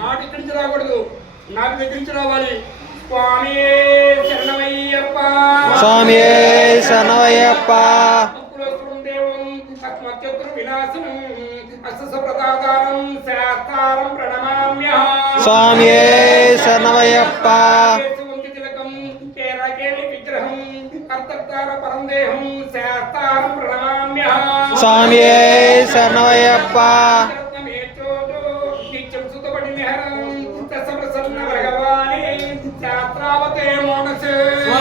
మాట ఇక్కడి నుంచి రాకూడదు. నాకు దగ్గర నుంచి రావాలి. స్వామి శరణమయ్యప్ప. స్వామి శరణమయ్యప్ప. స్వామి శరణమయ్యప్ప. కేశవంతి తిలకం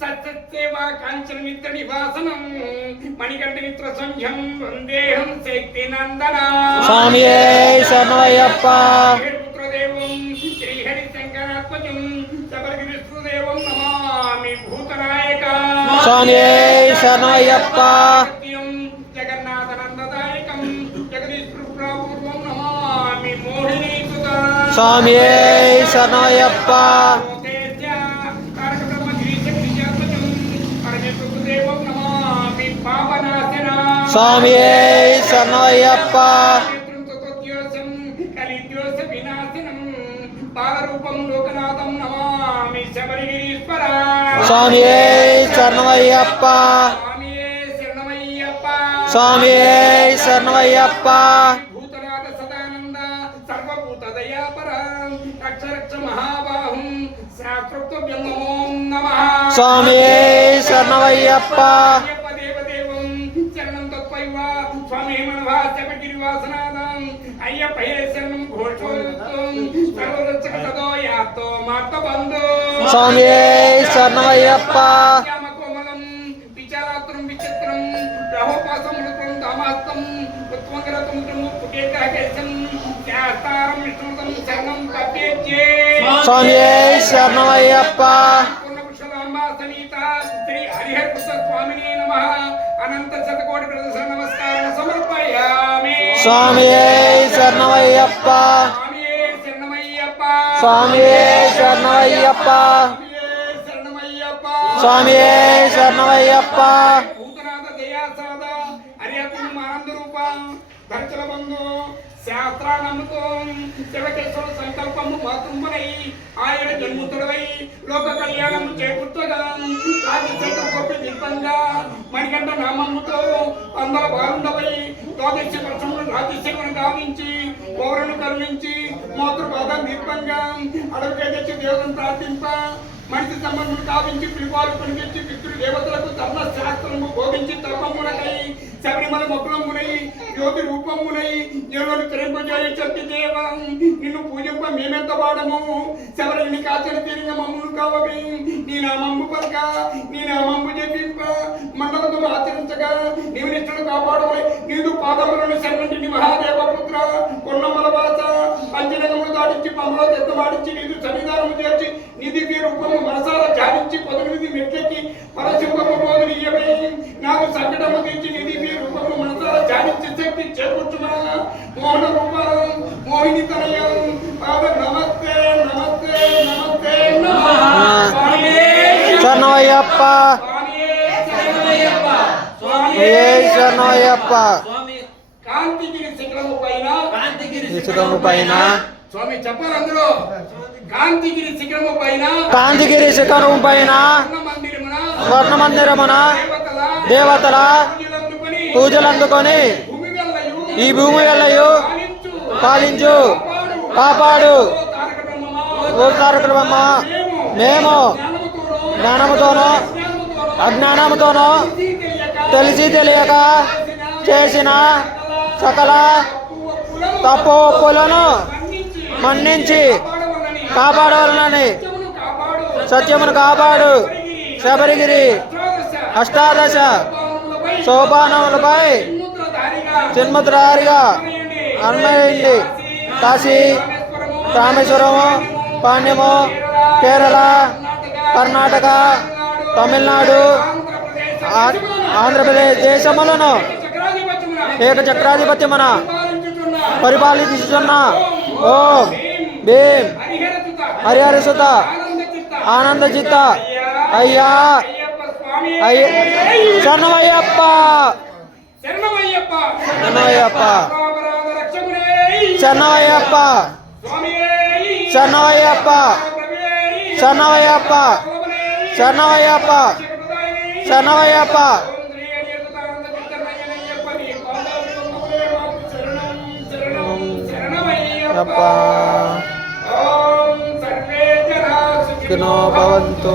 వేతాళం సత్యసేవా కాంచన మిత్ర నివాసనం మణికంఠ మిత్ర సంధ్యం వందేహం శక్తినందన స్వామి ఏ శరణమయ్యప్ప పుత్రదేవం శ్రీహరి శంకరాత్మజం శబరిగిరిదేవం నమామి భూతనాయక స్వామి సత్యం జగన్నాథనందదాయకం జగదీశ్వరపూర్వం నమామి మోహిని స్వామి ఏ శరణమయ్యప్ప పరమేశ్వరదేవం నమామి పావనాశన స్వామి ఏ శరణమయ్యప్ప. కలిద్యోస వినాశనం స్వామి శరణమయ్యప్ప. స్వామియే శరణమయ్యప్ప. స్వామి మనవాసపగిరివాసనాదం అయ్యప్ప హే శరణం ఘోషోత్తం. సర్వరక్షక సదో యాతో మాత బంధు స్వామి. శరణమయ్యప్ప. శరణమయ్యప్ప. భూతనాథ దయాసాద హరిహరం ఆనంద రూప ధర్చల బంధు శివకేశ్వర సంకల్పము మాతృమనై ఆయన జన్ముతుడవై లోక కళ్యాణం చేకూర్చగా రాజశేఖర మణికంఠ నామముతో అందర బాగుండబోయి ద్వాదశ వర్షములు రాజశేఖరుని గావించి పౌరులు కరుణించి మాతృపాదం దీపంగా అడవికే తెచ్చి దేవుని ప్రార్థింప మనిషి సంబంధం కావించి పిలుపాలు పనికించి పితృ దేవతలకు ధర్మ శాస్త్రము బోధించి తపమునకై శబరిమల మొక్కలమునై జ్యోతి రూపమునై దేవుని తిరింపజేయ శక్తి దేవ. నిన్ను పూజింప మేమెంత వాడము. శబరిని కాచని తీరిగా మమ్మల్ని కావవి నీ నామంబు పలక నీ నామంబు జపింప మండలతో ఆచరించగా నీవు నిష్ఠను కాపాడవలే నీదు పాదములను శరణి మహాదేవ పుత్ర కొన్నమల భాష పంచనగములు దాటించి పంలో తెత్తమాడించి నీదు సన్నిధానము చేర్చి నిధి రూపము మనసార ధ్యానించి పదనిధి మెట్లెక్కి పరశుభము పరశివము ఇయ్యమే నాకు సంకటము తీర్చి నిధి రూపము మనసార ధ్యానించి శక్తి చేకూర్చుమా? మోహన రూపాలను మోహిని తనయం. ఏ శరణమయ్యప్ప కాంతిగిరి శిఖరము పైన. పైన. స్వామి చెప్పారు అందులో. కాంతిగిరి శిఖరము పైన. కాంతిగిరి శిఖరం పైన. స్వర్ణ మందిరమున దేవతల. పూజలు అందుకొని ఈ భూమి వెళ్ళయు పాలించు. కాపాడు. ఓ తారకబ్రహ్మ మేము. జ్ఞానముతోనో అజ్ఞానముతోనో తెలిసి తెలియక చేసిన సకల తప్పు ఒప్పులను మన్నించి కాపాడవలనని కాపాడాలని సత్యమును కాపాడు. శబరిగిరి అష్టాదశ సోపానములపై చిన్మతురారిగా అన్వయింది కాశీ రామేశ్వరము పాండ్యము కేరళ కర్ణాటక తమిళనాడు ఆంధ్రప్రదేశ్ దేశములను ఏక చక్రాధిపత్యమున పరిపాలించుచున్న ఓ భీమ్ హరిహర సుత ఆనంద చిత్త అయ్యా అయ్య శరణమయ్యప్ప. శరణమయ్యప్ప. శరణమయ్యప్ప. శరణమయ్యప్ప శరణమయ్యప్ప శరణమయ్యప్ప అప్ప సుఖినో భవంతు.